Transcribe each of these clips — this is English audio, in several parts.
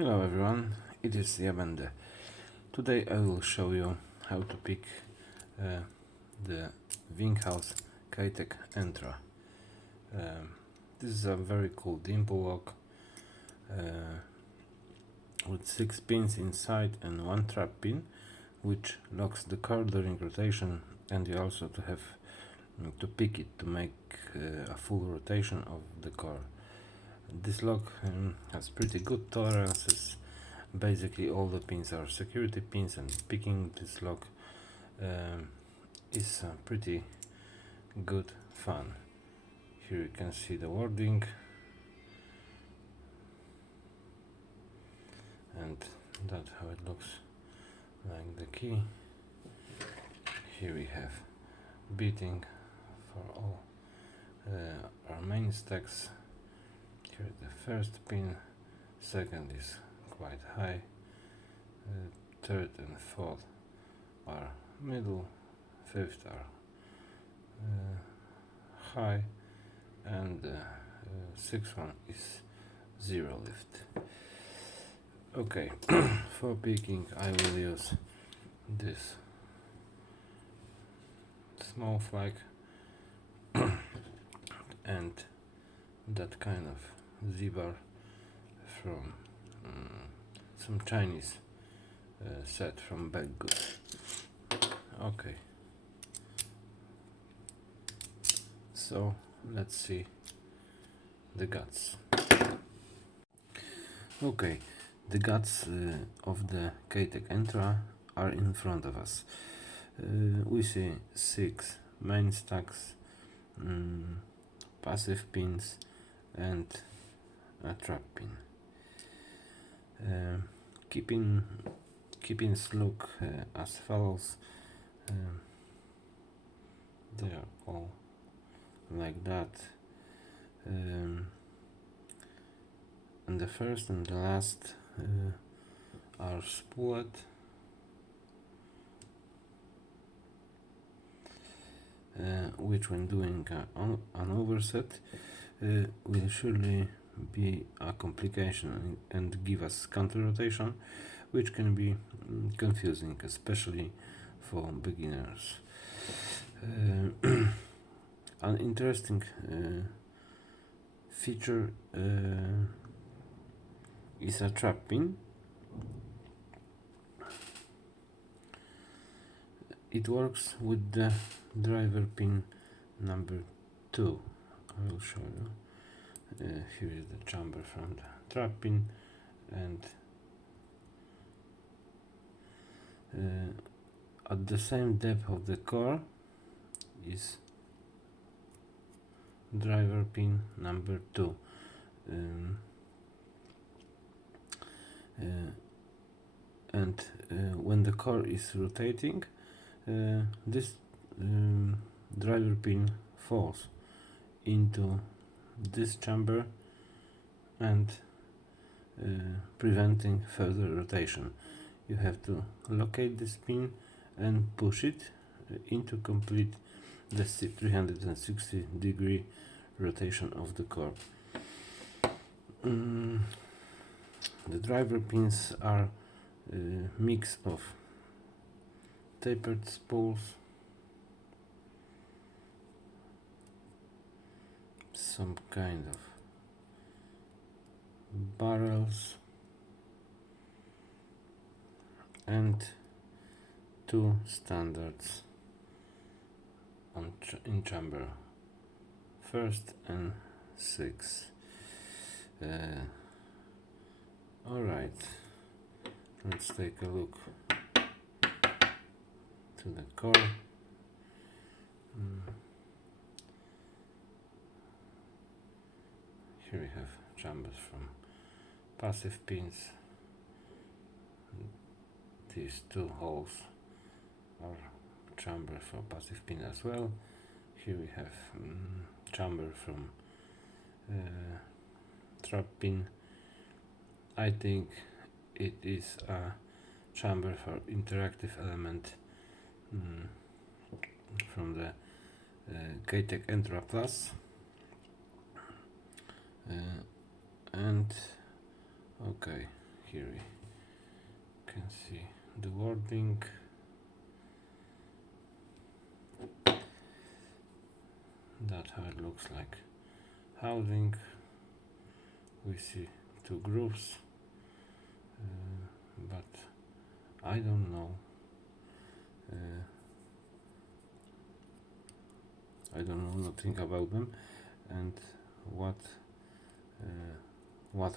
Hello everyone, it is Yabende. Today I will show you how to pick the WinkHaus KeyTec N-Tra. This is a very cool dimple lock with 6 pins inside and 1 trap pin, which locks the car during rotation, and you also have to pick it to make a full rotation of the car. This lock has pretty good tolerances. Basically all the pins are security pins, and picking this lock is pretty good fun. Here you can see the wording, and that's how it looks like the key. Here we have beating for all our main stacks. Here is the first pin, second is quite high, third and fourth are middle, fifth are high, and sixth one is zero lift. Okay, for picking I will use this small flag and that kind of Z-bar from some Chinese set from Baggood. Okay, so let's see the guts. Okay, the guts of the KeyTec N-Tra are in front of us. We see 6 main stacks, passive pins and a trap pin. Keepings look as follows. They are all like that, and the first and the last are spooled, which when doing an overset will surely be a complication and give us counter rotation, which can be confusing, especially for beginners. An interesting feature is a trap pin. It works with the driver pin number 2. I will show you. Here is the chamber from the trap pin, and at the same depth of the core is driver pin number 2. And when the core is rotating, this driver pin falls into this chamber and preventing further rotation. You have to locate this pin and push it into complete the 360 degree rotation of the core. The driver pins are a mix of tapered spools, some kind of barrels, and 2 standards in chamber, first and 6. Alright, let's take a look to the core. Here we have chambers from passive pins. These 2 holes are chamber for passive pin as well. Here we have chamber from trap pin. I think it is a chamber for interactive element from the KeyTec N-Tra Plus, and okay, here we can see the wording. That's how it looks like. Housing, we see two grooves, but I don't know. I don't know nothing about them and what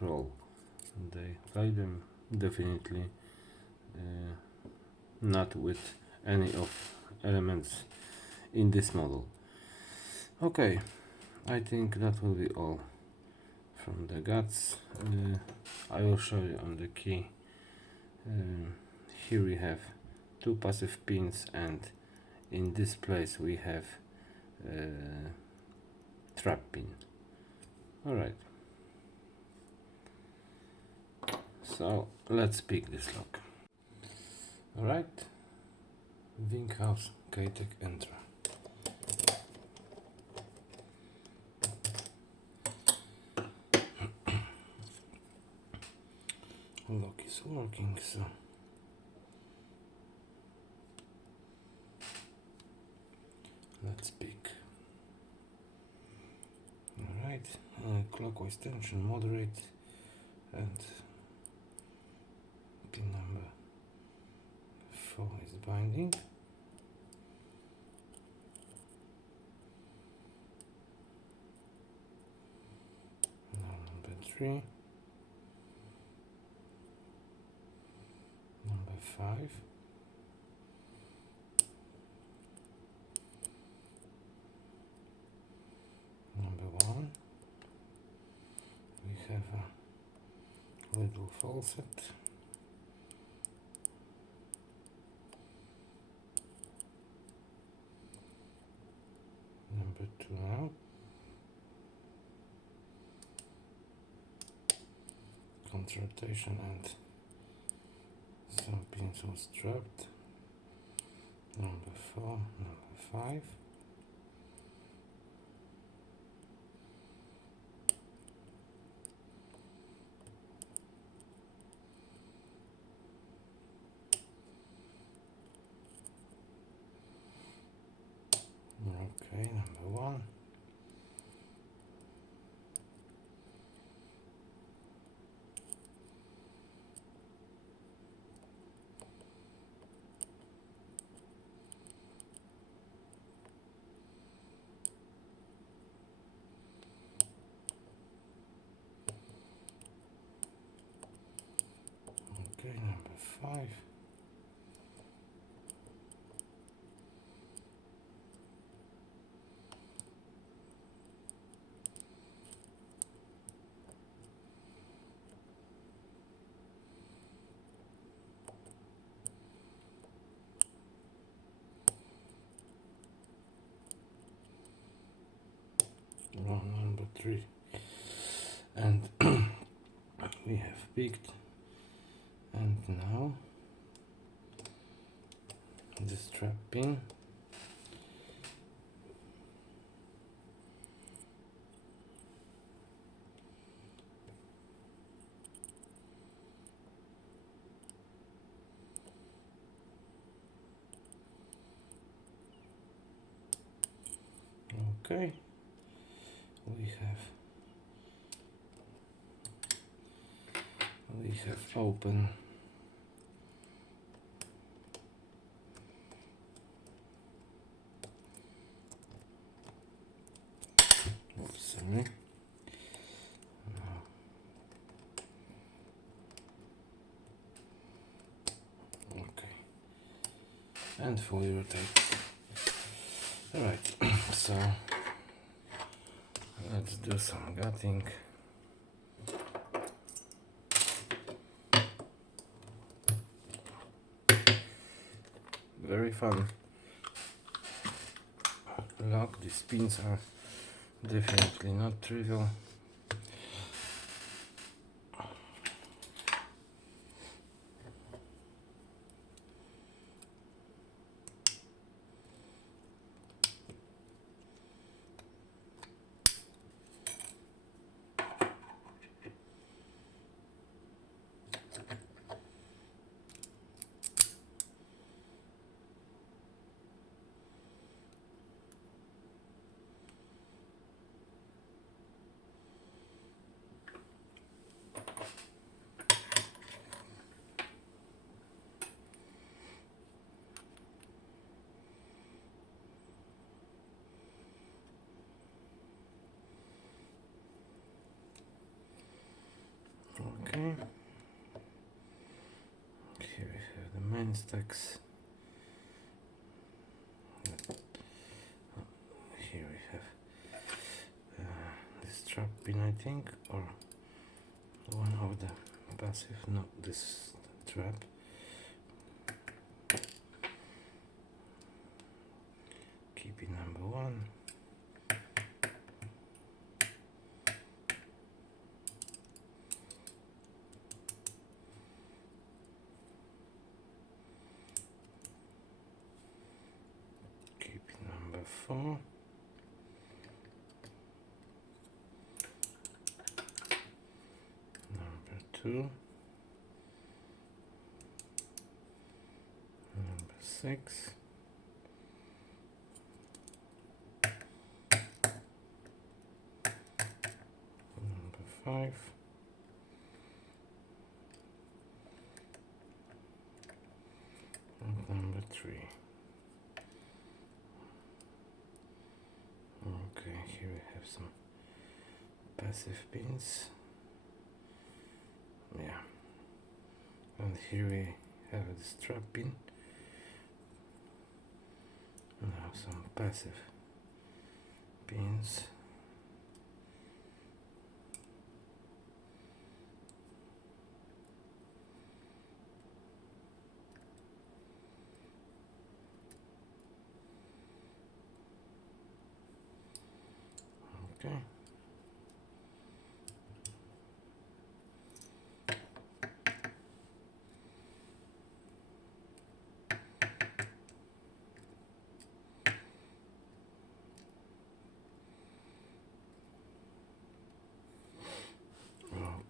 role they play. Them definitely not with any of elements in this model. Okay, I think that will be all from the guts. I will show you on the key. Here we have two passive pins, and in this place we have trap pin. Alright, so let's pick this lock. Alright, WinkHaus KeyTec N-Tra. Lock is working, so let's pick. Alright, clockwise tension moderate, and pin number 4 is binding. Now number 3, number 5, number 1. We have a little faucet. Number 2 now. Contraction and some pins was trapped. Number 4, number 5. Okay, number 1. Okay, number 5. Number 3, and we have picked, and now the strap pin. Okay, we have open sorry. Okay, and fully rotate. Alright, so let's do some gutting. Very fun lock. These pins are definitely not trivial. Okay. Here we have the main stacks. Here we have this trap pin, I think, or one of the passive. No, this trap. Key pin number 1. Key pin number 4. Number 2. Number 6. Number 5. And number 3. Okay, here we have some passive pins. Yeah. And here we have the strap pin. Now some passive pins. Okay.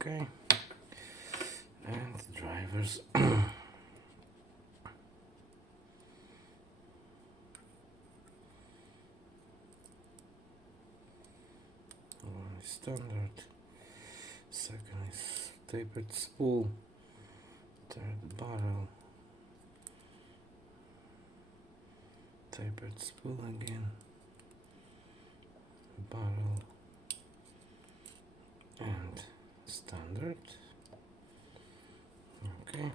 Okay. And drivers. One is standard, second is tapered spool, third barrel, tapered spool again, barrel, and standard. Okay.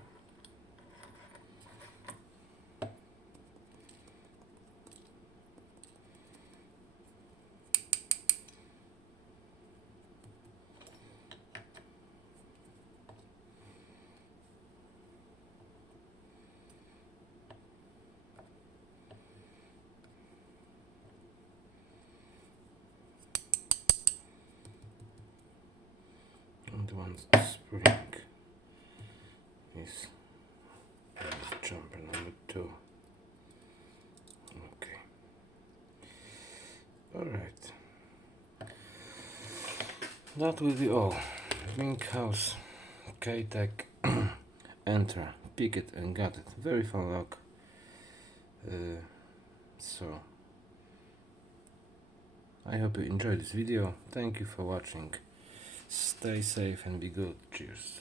And one spring is jumper number 2. Okay. Alright. That will be all. WinkHaus KeyTec N-Tra. Pick it and got it. Very fun lock. So I hope you enjoyed this video. Thank you for watching. Stay safe and be good. Cheers.